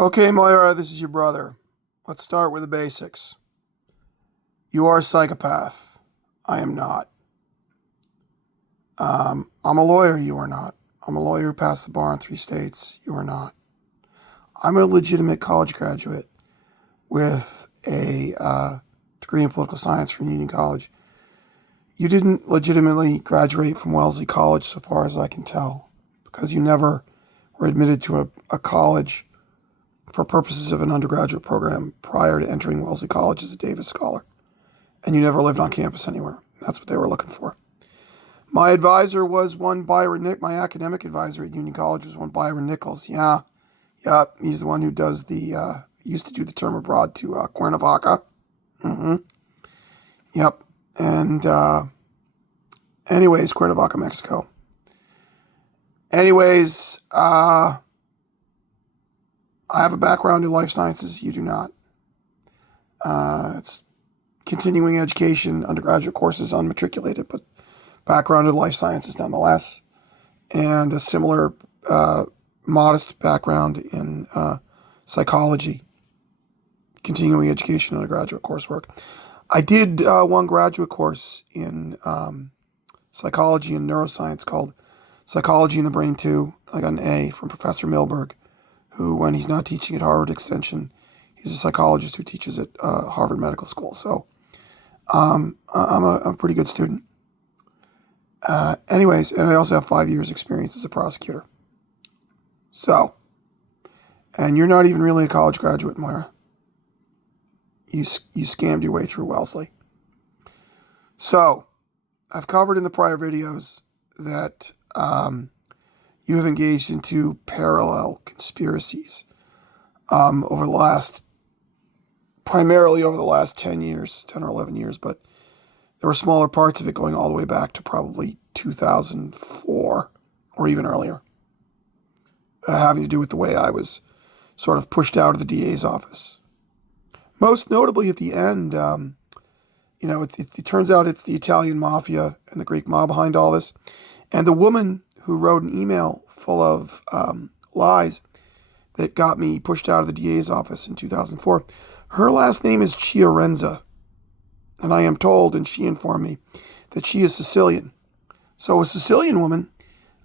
Okay, Moira, this is your brother. Let's start with the basics. You are a psychopath. I am not. I'm a lawyer. You are not. I'm a lawyer who passed the bar in 3 states. You are not. I'm a legitimate college graduate with a degree in political science from Union College. You didn't legitimately graduate from Wellesley College, so far as I can tell, because you never were admitted to a college for purposes of an undergraduate program prior to entering Wellesley College as a Davis Scholar. And you never lived on campus anywhere. That's what they were looking for. My advisor was one Byron Nick. My academic advisor at Union College was one Byron Nichols. Yeah. He's the one who does used to do the term abroad to Cuernavaca. Mm-hmm. Yep. And anyways, Cuernavaca, Mexico. Anyways, I have a background in life sciences. You do not. It's continuing education, undergraduate courses, unmatriculated, but background in life sciences nonetheless, and a similar modest background in psychology, continuing education, undergraduate coursework. I did one graduate course in psychology and neuroscience called Psychology in the Brain 2. I got an A from Professor Milberg, who, when he's not teaching at Harvard Extension, he's a psychologist who teaches at Harvard Medical School. So I'm a pretty good student. Anyways, and I also have 5 years experience as a prosecutor. So, and you're not even really a college graduate, Moira. You scammed your way through Wellesley. So, I've covered in the prior videos that you have engaged in 2 parallel conspiracies primarily over the last 10 years, 10 or 11 years, but there were smaller parts of it going all the way back to probably 2004 or even earlier, having to do with the way I was sort of pushed out of the DA's office. Most notably at the end, it turns out it's the Italian mafia and the Greek mob behind all this. And the woman who wrote an email full of lies that got me pushed out of the DA's office in 2004, her last name is Chiarenza. And I am told, and she informed me, that she is Sicilian. So a Sicilian woman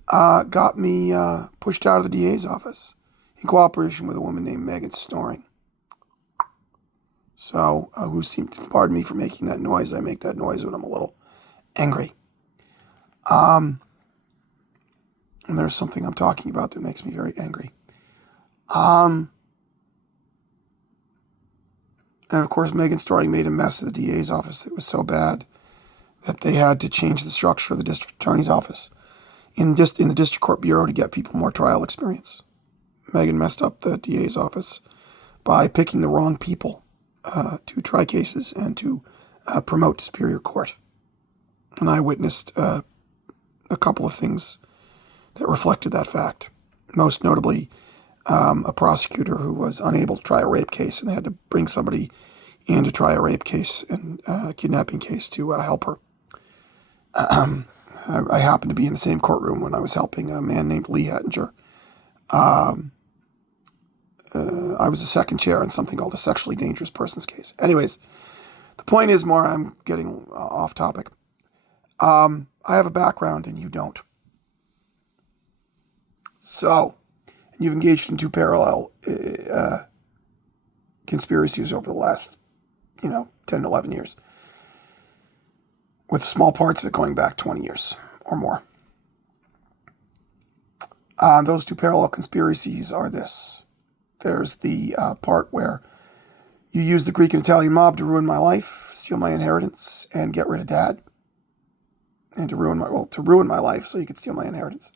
got me pushed out of the DA's office in cooperation with a woman named Megan Snoring. So, who seemed to, pardon me for making that noise. I make that noise when I'm a little angry. And there's something I'm talking about that makes me very angry. And of course, Megan Snoring made a mess of the DA's office that was so bad that they had to change the structure of the district attorney's office in the district court bureau to get people more trial experience. Megan messed up the DA's office by picking the wrong people to try cases and to promote to Superior Court. And I witnessed a couple of things that reflected that fact. Most notably, a prosecutor who was unable to try a rape case, and they had to bring somebody in to try a rape case and a kidnapping case to help her. I happened to be in the same courtroom when I was helping a man named Lee Hettinger. I was a second chair on something called a sexually dangerous persons case. Anyways, the point is, more, I'm getting off topic. I have a background and you don't. So, you've engaged in 2 parallel conspiracies over the last, 10 to 11 years, with small parts of it going back 20 years or more. Those 2 parallel conspiracies are this. There's the part where you use the Greek and Italian mob to ruin my life, steal my inheritance, and get rid of Dad. And to ruin my life so you could steal my inheritance.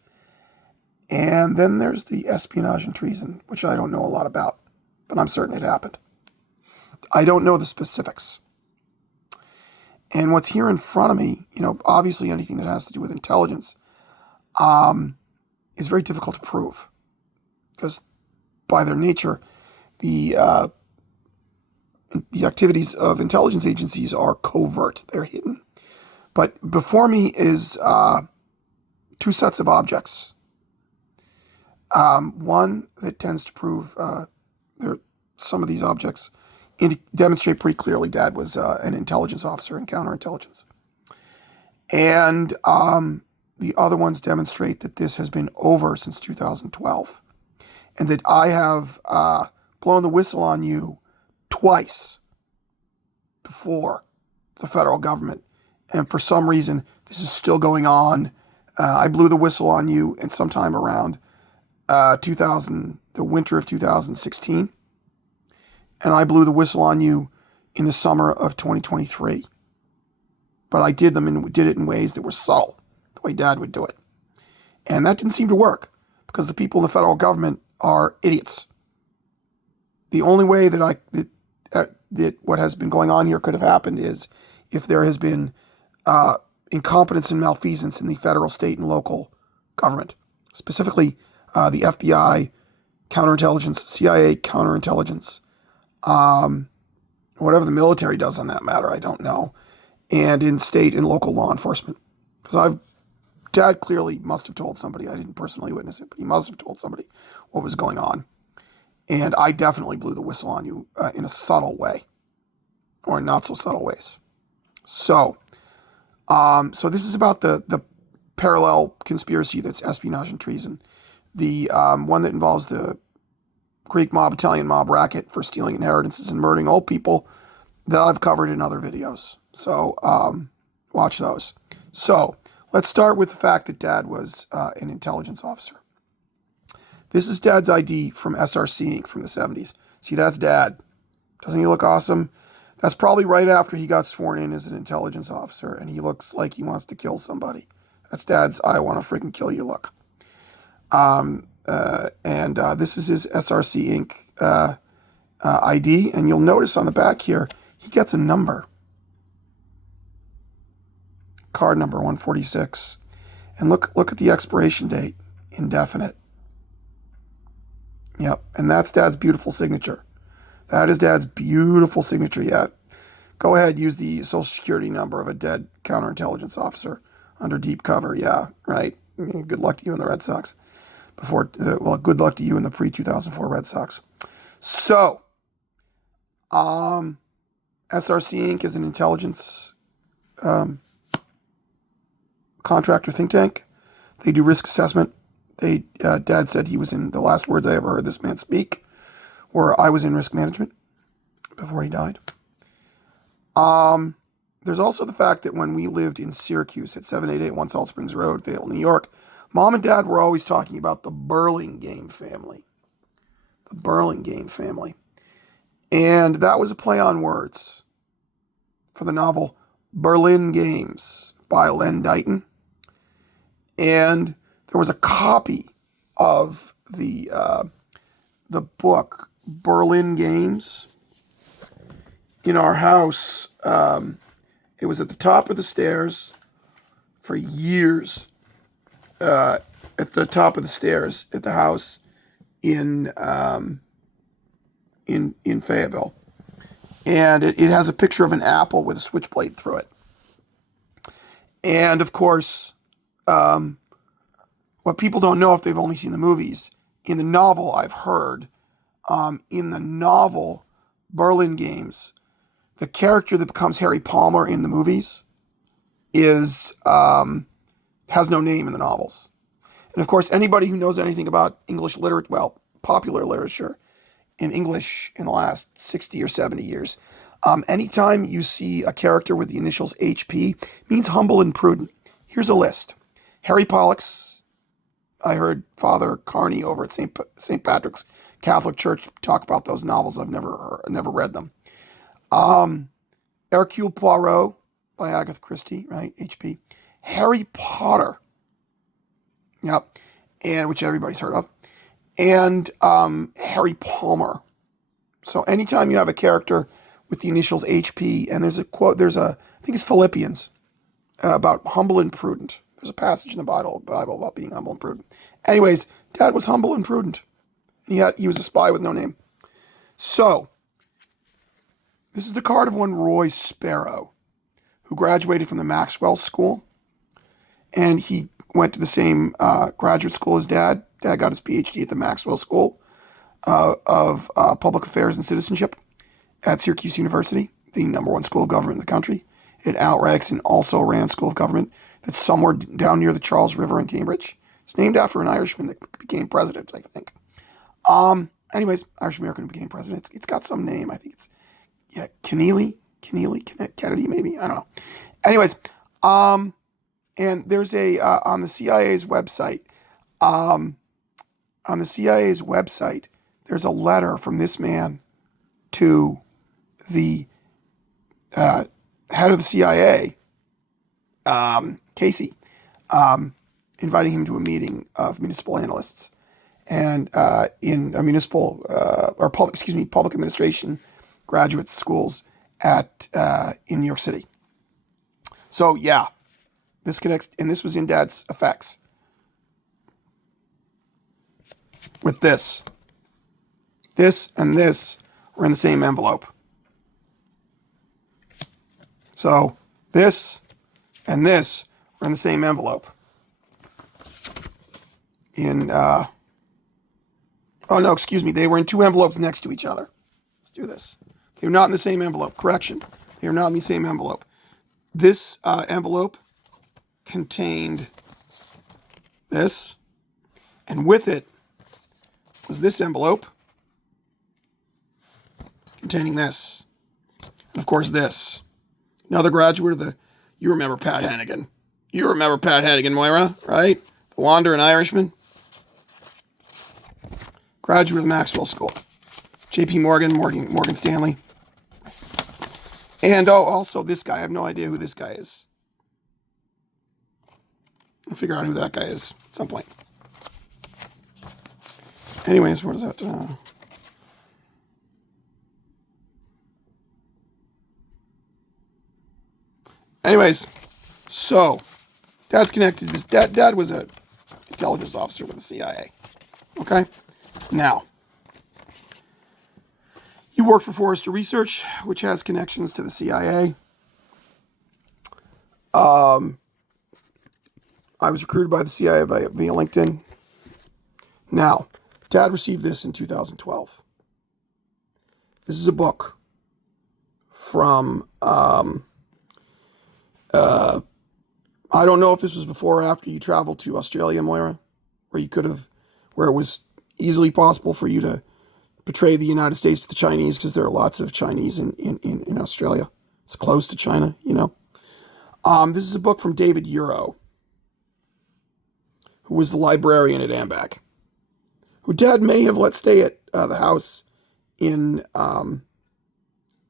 And then there's the espionage and treason, which I don't know a lot about, but I'm certain it happened. I don't know the specifics. And what's here in front of me, obviously anything that has to do with intelligence, is very difficult to prove. Because by their nature, the activities of intelligence agencies are covert. They're hidden. But before me is 2 sets of objects. One that tends to prove Some of these objects demonstrate pretty clearly Dad was an intelligence officer in counterintelligence. And the other ones demonstrate that this has been over since 2012. And that I have blown the whistle on you twice before the federal government. And for some reason, this is still going on. I blew the whistle on you in sometime around the winter of 2016. And I blew the whistle on you in the summer of 2023. But I did it in ways that were subtle, the way Dad would do it. And that didn't seem to work because the people in the federal government are idiots. The only way that what has been going on here could have happened is if there has been incompetence and malfeasance in the federal, state, and local government, specifically the FBI, counterintelligence, CIA, counterintelligence, whatever the military does on that matter, I don't know, and in state and local law enforcement. Because Dad clearly must have told somebody, I didn't personally witness it, but he must have told somebody what was going on. And I definitely blew the whistle on you in a subtle way, or in not so subtle ways. So this is about the parallel conspiracy that's espionage and treason. The one that involves the Greek mob, Italian mob racket for stealing inheritances and murdering old people that I've covered in other videos. So watch those. So let's start with the fact that Dad was an intelligence officer. This is Dad's ID from SRC Inc. from the 70s. See, that's Dad. Doesn't he look awesome? That's probably right after he got sworn in as an intelligence officer, and he looks like he wants to kill somebody. That's Dad's I want to freaking kill you look. This is his SRC Inc. ID, and you'll notice on the back here, he gets a number. Card number 146. And look at the expiration date, indefinite. Yep, and that's Dad's beautiful signature. That is Dad's beautiful signature. Yeah, go ahead, use the social security number of a dead counterintelligence officer under deep cover. Yeah, right. Good luck to you in the Red Sox. Good luck to you in the pre-2004 Red Sox. So, SRC Inc. is an intelligence contractor think tank. They do risk assessment. Dad said he was in, the last words I ever heard this man speak were, I was in risk management before he died. There's also the fact that when we lived in Syracuse at 7881 Salt Springs Road, Vale, New York, Mom and Dad were always talking about the Burlingame family. The Burlingame family. And that was a play on words for the novel Berlin Games by Len Deighton. And there was a copy of the book Berlin Games in our house. It was at the top of the stairs for years. At the top of the stairs at the house in Fayetteville, and it has a picture of an apple with a switchblade through it. And of course, what people don't know if they've only seen the movies, in the novel I've heard, in the novel Berlin Games, the character that becomes Harry Palmer in the movies has no name in the novels. And of course, anybody who knows anything about English literature, popular literature in English in the last 60 or 70 years, anytime you see a character with the initials HP, means humble and prudent. Here's a list. Harry Pollux. I heard Father Carney over at St. Patrick's Catholic Church talk about those novels. I've never read them. Hercule Poirot by Agatha Christie, right? HP. Harry Potter. Yep. And which everybody's heard of. And Harry Palmer. So anytime you have a character with the initials HP, and there's a quote, I think it's Philippians, about humble and prudent. There's a passage in the Bible about being humble and prudent. Anyways, Dad was humble and prudent. He was a spy with no name. So, this is the card of one Roy Sparrow, who graduated from the Maxwell School. And he went to the same graduate school as Dad. Dad got his PhD at the Maxwell School. of Public Affairs and Citizenship at Syracuse University, the #1 school of government in the country. It outranks an also ran school of government that's somewhere down near the Charles River in Cambridge. It's named after an Irishman that became president, I think. Anyways, Irish American who became president. It's got some name. I think it's Kennedy, maybe. I don't know. Anyways, and there's a on the CIA's website. On the CIA's website, there's a letter from this man to the head of the CIA, Casey, inviting him to a meeting of municipal analysts and in a municipal public administration graduate schools in New York City. So yeah, this connects, and this was in Dad's effects. With this and this were in the same envelope. So this and this were in the same envelope. They were in two envelopes next to each other. Let's do this. They were not in the same envelope. Correction. They are not in the same envelope. This envelope contained this, and with it was this envelope containing this. And of course this. Another graduate of you remember Pat Hennigan. You remember Pat Hennigan, Moira, right? The Wandering Irishman. Graduate of the Maxwell School. J.P. Morgan Stanley. And also this guy. I have no idea who this guy is. I'll figure out who that guy is at some point. Anyways, what is that? Anyways, so Dad's connected. Dad was an intelligence officer with the CIA. Okay? Now, he worked for Forrester Research, which has connections to the CIA. I was recruited by the CIA via LinkedIn. Now, Dad received this in 2012. This is a book from, I don't know if this was before or after you traveled to Australia, Moira, where it was easily possible for you to betray the United States to the Chinese, because there are lots of Chinese in Australia. It's close to China, you know. This is a book from David Euro, who was the librarian at AMBAC, who Dad may have let stay at the house in,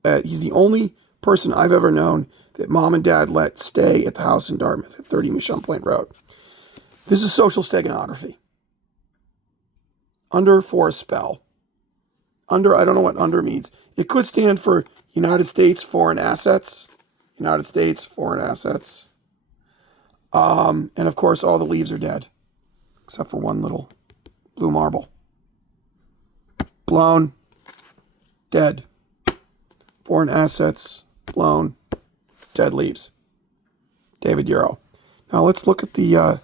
he's the only person I've ever known that Mom and Dad let stay at the house in Dartmouth at 30 Michon Point Road. This is social steganography. Under for a spell. Under, I don't know what under means. It could stand for United States Foreign Assets. United States Foreign Assets. And of course, all the leaves are dead, except for one little blue marble. Blown. Dead. Foreign assets. Blown. Dead leaves. David Euro. Now let's look at the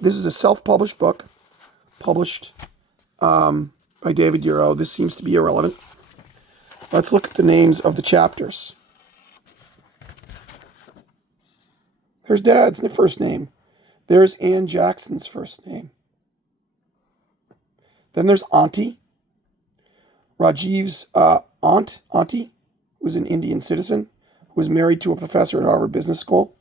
this is a self-published book, published by David Euro. This seems to be irrelevant. Let's look at the names of the chapters. There's Dad's first name. There's Ann Jackson's first name. Then there's Auntie. Rajiv's Auntie, was an Indian citizen who was married to a professor at Harvard Business School.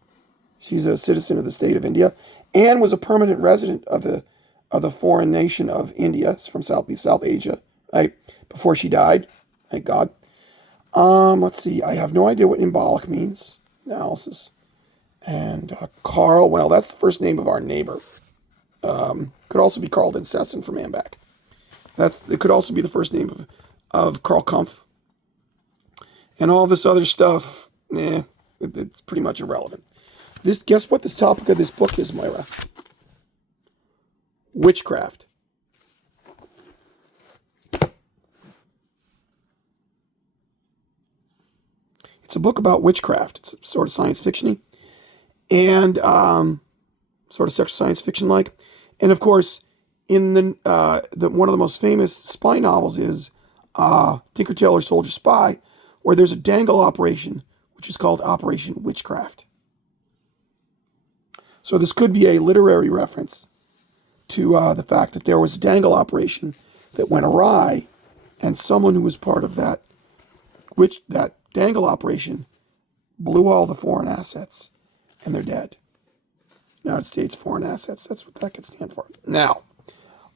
She's a citizen of the state of India and was a permanent resident of the foreign nation of India, from South Asia, right? Before she died. Thank God. Let's see. I have no idea what embolic means. Analysis. And Carl, well, that's the first name of our neighbor. Could also be Carl Dinsesson from AMBAC. It could also be the first name of Carl Kumpf. And all this other stuff, it's pretty much irrelevant. Guess what the topic of this book is, Moira? Witchcraft. It's a book about witchcraft. It's sort of science fiction-y. And sort of science fiction-like. And of course, in the one of the most famous spy novels is Tinker Tailor Soldier Spy, where there's a dangle operation, which is called Operation Witchcraft. So this could be a literary reference to the fact that there was a dangle operation that went awry, and someone who was part of that dangle operation blew all the foreign assets, and they're dead. United States foreign assets. That's what that could stand for. Now,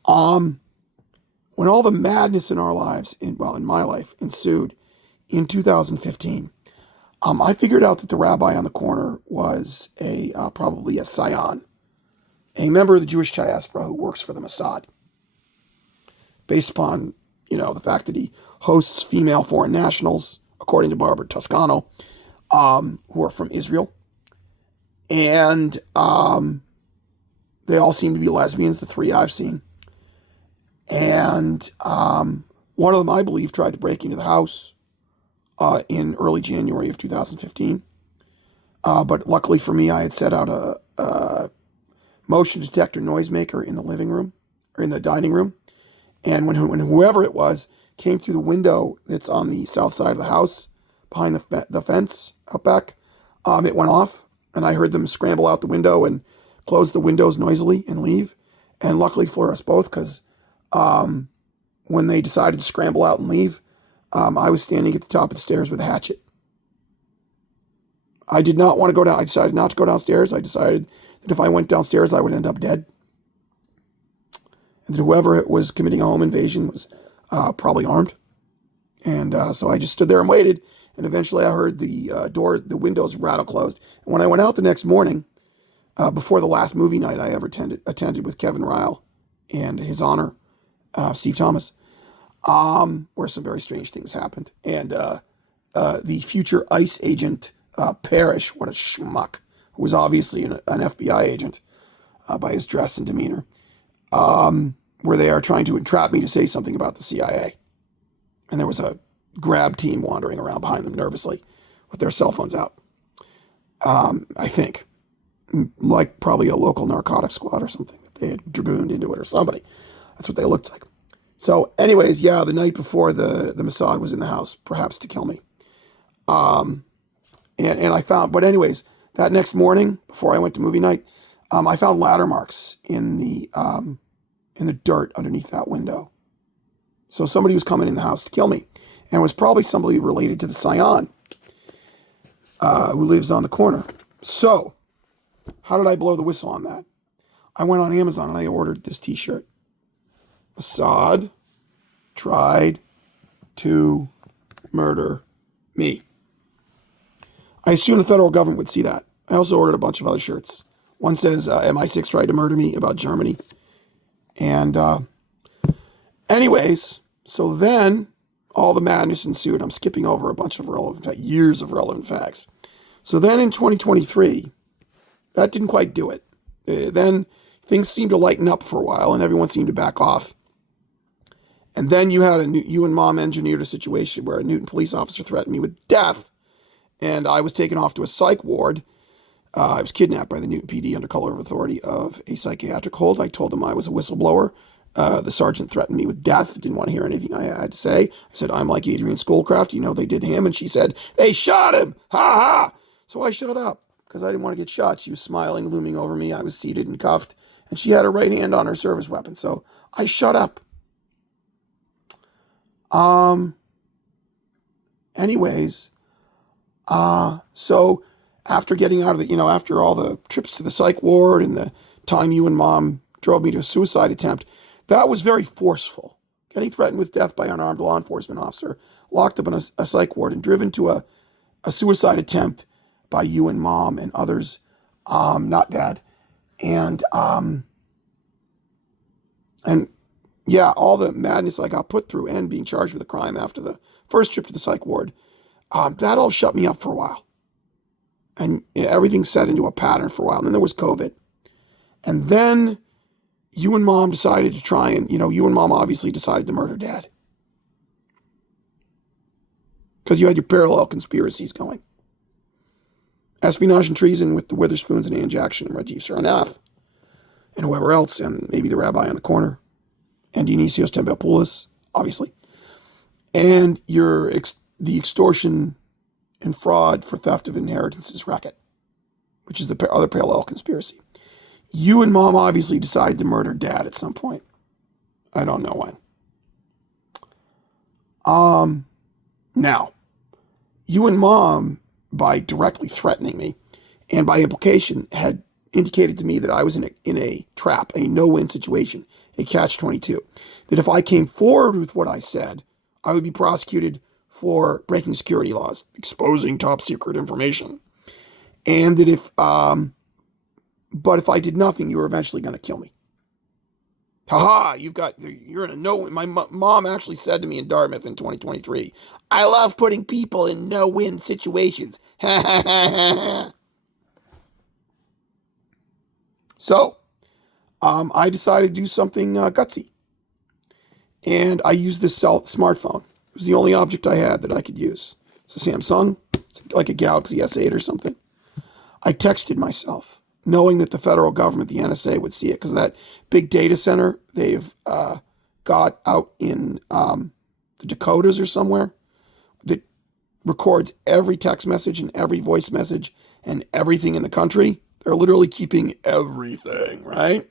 when all the madness in our lives, in my life, ensued in 2015, I figured out that the rabbi on the corner was probably a Scion, a member of the Jewish diaspora who works for the Mossad, based upon the fact that he hosts female foreign nationals, according to Barbara Toscano, who are from Israel, and they all seem to be lesbians. The three I've seen. And one of them, I believe, tried to break into the house in early January of 2015. But luckily for me, I had set out a motion detector noisemaker in the living room, or in the dining room. And when whoever it was came through the window that's on the south side of the house, behind the fence out back, it went off. And I heard them scramble out the window and close the windows noisily and leave. And luckily for us both, because when they decided to scramble out and leave, I was standing at the top of the stairs with a hatchet. I did not want to go down. I decided not to go downstairs. I decided that if I went downstairs, I would end up dead. And that whoever was committing a home invasion was probably armed. And so I just stood there and waited. And eventually I heard the windows rattle closed. And when I went out the next morning, before the last movie night I ever attended with Kevin Ryle and his honor, Steve Thomas, where some very strange things happened. And the future ICE agent, Parrish, what a schmuck, who was obviously an FBI agent by his dress and demeanor, where they are trying to entrap me to say something about the CIA. And there was a grab team wandering around behind them nervously with their cell phones out. I think. Like probably a local narcotics squad or something that they had dragooned into it, or somebody. That's what they looked like. So anyways, yeah, the night before the Mossad was in the house, perhaps to kill me. And I found, but anyways, that next morning, before I went to movie night, I found ladder marks in the dirt underneath that window. So somebody was coming in the house to kill me, and it was probably somebody related to the Scion, who lives on the corner. So how did I blow the whistle on that? I went on Amazon and I ordered this t-shirt. Mossad tried to murder me. I assumed the federal government would see that. I also ordered a bunch of other shirts. One says MI6 tried to murder me, about Germany. And anyways, so then all the madness ensued. I'm skipping over a bunch of years of relevant facts. So then in 2023, that didn't quite do it. Then things seemed to lighten up for a while and everyone seemed to back off. And then you and Mom engineered a situation where a Newton police officer threatened me with death, and I was taken off to a psych ward. I was kidnapped by the Newton PD under color of authority of a psychiatric hold. I told them I was a whistleblower. The sergeant threatened me with death, didn't want to hear anything I had to say. I said, I'm like Adrian Schoolcraft, they did him. And she said, they shot him, ha ha. So I shut up because I didn't want to get shot. She was smiling, looming over me. I was seated and cuffed, and she had her right hand on her service weapon. So I shut up. Anyways, so after getting out of after all the trips to the psych ward and the time you and Mom drove me to a suicide attempt, that was very forceful. Getting threatened with death by an unarmed law enforcement officer, locked up in a psych ward, and driven to a suicide attempt by you and Mom and others, not Dad. And yeah, all the madness I got put through and being charged with a crime after the first trip to the psych ward, that all shut me up for a while. And everything set into a pattern for a while. And then there was COVID. And then you and Mom decided to try and, you and Mom obviously decided to murder Dad. Because you had your parallel conspiracies going. Espionage and treason with the Witherspoons and Ann Jackson and Rajiv Sarnath and whoever else, and maybe the rabbi on the corner. and Dionysios Tembopoulos, obviously, and the extortion and fraud for theft of inheritances racket, which is the other parallel conspiracy. You and Mom obviously decided to murder Dad at some point. I don't know when. Now, you and Mom, by directly threatening me, and by implication, had indicated to me that I was in a trap, a no-win situation, a catch-22. That if I came forward with what I said, I would be prosecuted for breaking security laws, exposing top-secret information, and that but if I did nothing, you were eventually going to kill me. You're in a no. My mom actually said to me in Dartmouth in 2023, I love putting people in no-win situations. So, I decided to do something gutsy. And I used this smartphone. It was the only object I had that I could use. It's a Samsung. It's like a Galaxy S8 or something. I texted myself, knowing that the federal government, the NSA, would see it because that big data center they've got out in the Dakotas or somewhere that records every text message and every voice message and everything in the country. They're literally keeping everything, right?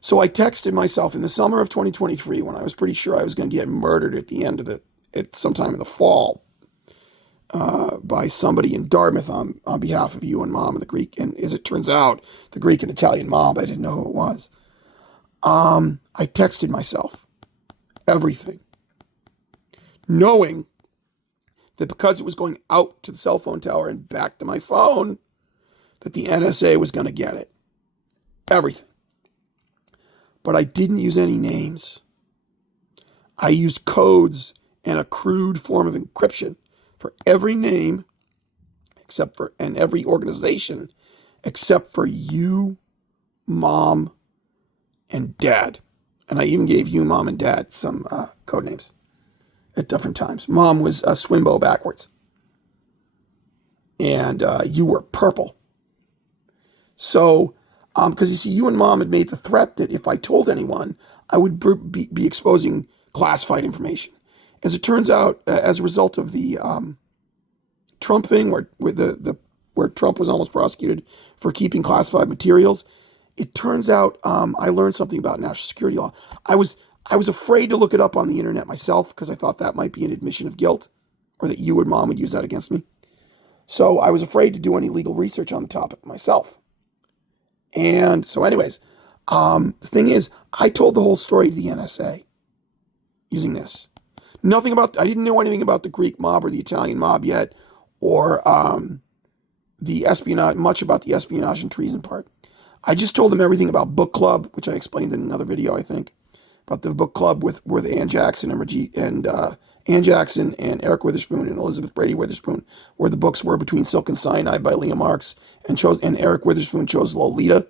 So I texted myself in the summer of 2023 when I was pretty sure I was going to get murdered at sometime in the fall by somebody in Dartmouth on behalf of you and Mom and the Greek. And as it turns out, the Greek and Italian mob, I didn't know who it was. I texted myself everything, knowing that because it was going out to the cell phone tower and back to my phone, that the NSA was going to get it. Everything. But I didn't use any names. I used codes and a crude form of encryption for every name and every organization except for you, Mom, and Dad. And I even gave you, Mom, and Dad some code names at different times. Mom was Swimbo backwards. And you were Purple. So, because you see, you and Mom had made the threat that if I told anyone, I would be exposing classified information. As it turns out, as a result of the Trump thing, where Trump was almost prosecuted for keeping classified materials, it turns out I learned something about national security law. I was afraid to look it up on the internet myself because I thought that might be an admission of guilt, or that you and Mom would use that against me. So I was afraid to do any legal research on the topic myself. And so anyways, the thing is, I told the whole story to the NSA using this. I didn't know anything about the Greek mob or the Italian mob yet, or the espionage, much about the espionage and treason part. I just told them everything about book club, which I explained in another video, I think, about the book club with Ann Jackson and Ann Jackson and Eric Witherspoon and Elizabeth Brady Witherspoon, where the books were Between Silk and Cyanide by Leah Marks, and Eric Witherspoon chose Lolita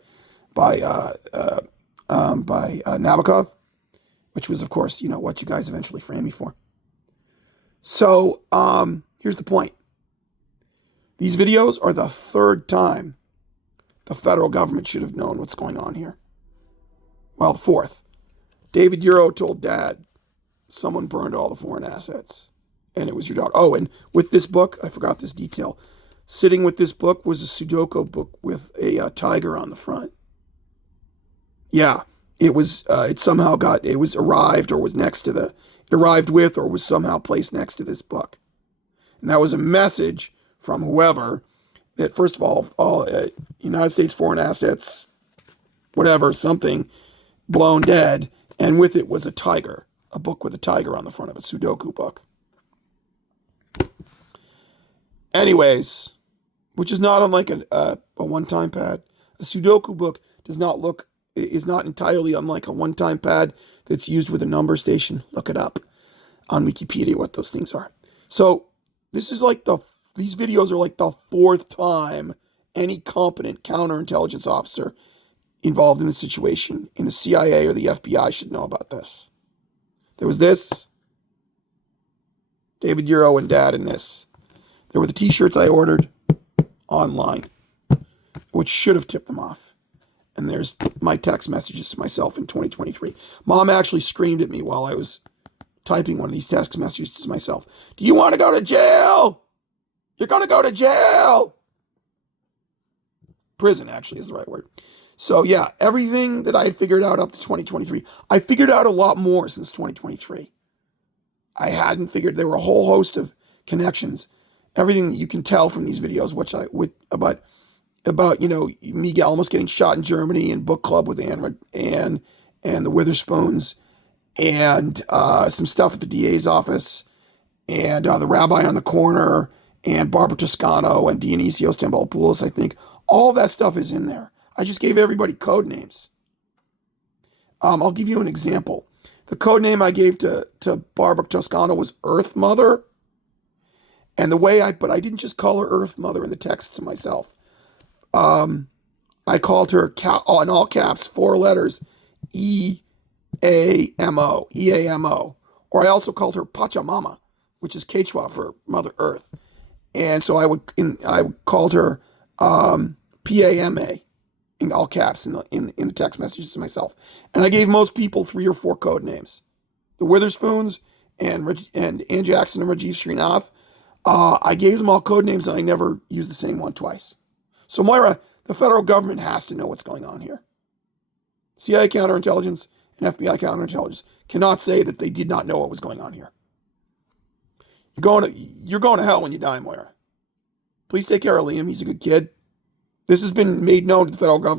by Nabokov, which was, of course, what you guys eventually framed me for. So here's the point. These videos are the third time the federal government should have known what's going on here. Well, the fourth. David Euro told Dad someone burned all the foreign assets, and it was your daughter. Oh, and with this book, I forgot this detail. Sitting with this book was a Sudoku book with a tiger on the front. Yeah, it was. It arrived with or was somehow placed next to this book, and that was a message from whoever that, first of all United States foreign assets, whatever, something blown dead, and with it was a book with a tiger on the front of it, Sudoku book. Anyways, which is not unlike a one-time pad. A Sudoku book is not entirely unlike a one-time pad that's used with a number station. Look it up on Wikipedia what those things are. So this is these videos are like the fourth time any competent counterintelligence officer involved in the situation in the CIA or the FBI should know about this. There was this, David Euro and Dad, and this. There were the t-shirts I ordered online, which should have tipped them off. And there's my text messages to myself in 2023. Mom actually screamed at me while I was typing one of these text messages to myself. Do you want to go to jail? You're going to go to jail. Prison, actually, is the right word. So, yeah, everything that I had figured out up to 2023, I figured out a lot more since 2023. I hadn't figured, there were a whole host of connections. Everything that you can tell from these videos, which I would, about me almost getting shot in Germany and book club with Anne and the Witherspoons, and some stuff at the DA's office, and the rabbi on the corner, and Barbara Toscano and Dionysios Tambalopoulos. I think all that stuff is in there. I just gave everybody code names. I'll give you an example. The code name I gave to Barbara Toscano was Earth Mother. And but I didn't just call her Earth Mother in the text to myself. I called her in all caps, 4 letters, E-A-M-O. Or I also called her Pachamama, which is Quechua for Mother Earth. And so I called her P-A-M-A in all caps in the text messages to myself. And I gave most people 3 or 4 code names. The Witherspoons and Ann Jackson and Rajiv Srinath, I gave them all code names and I never used the same one twice. So Moira, the federal government has to know what's going on here. CIA counterintelligence and FBI counterintelligence cannot say that they did not know what was going on here. You're going to hell when you die, Moira. Please take care of Liam. He's a good kid. This has been made known to the federal government.